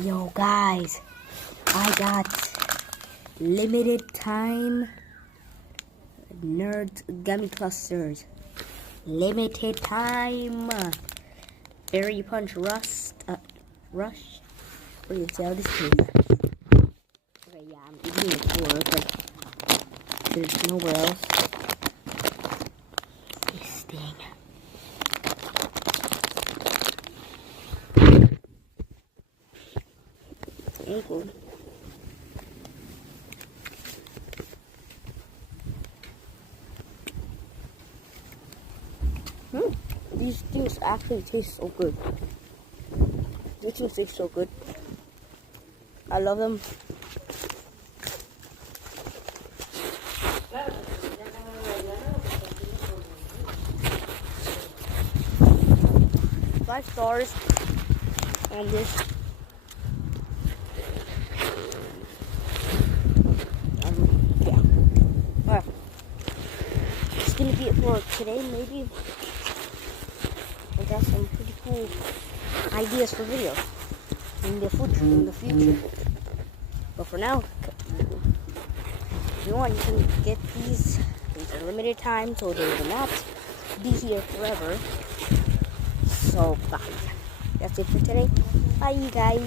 Yo guys, I got limited time Nerd Gummy Clusters. Limited time Berry Punch Rush. We're gonna see how this tastes. Okay, yeah, I'm eating it for but there's nowhere else. Tasting. Good. These things actually taste so good. These things taste so good. I love them. Five stars on this. Yeah. Alright. It's gonna be it for today, maybe. I got some pretty cool ideas for videos in the future. But for now, if you want, you can get these. These are limited time, so they will not be here forever. So, guys, that's it for today. Bye, you guys.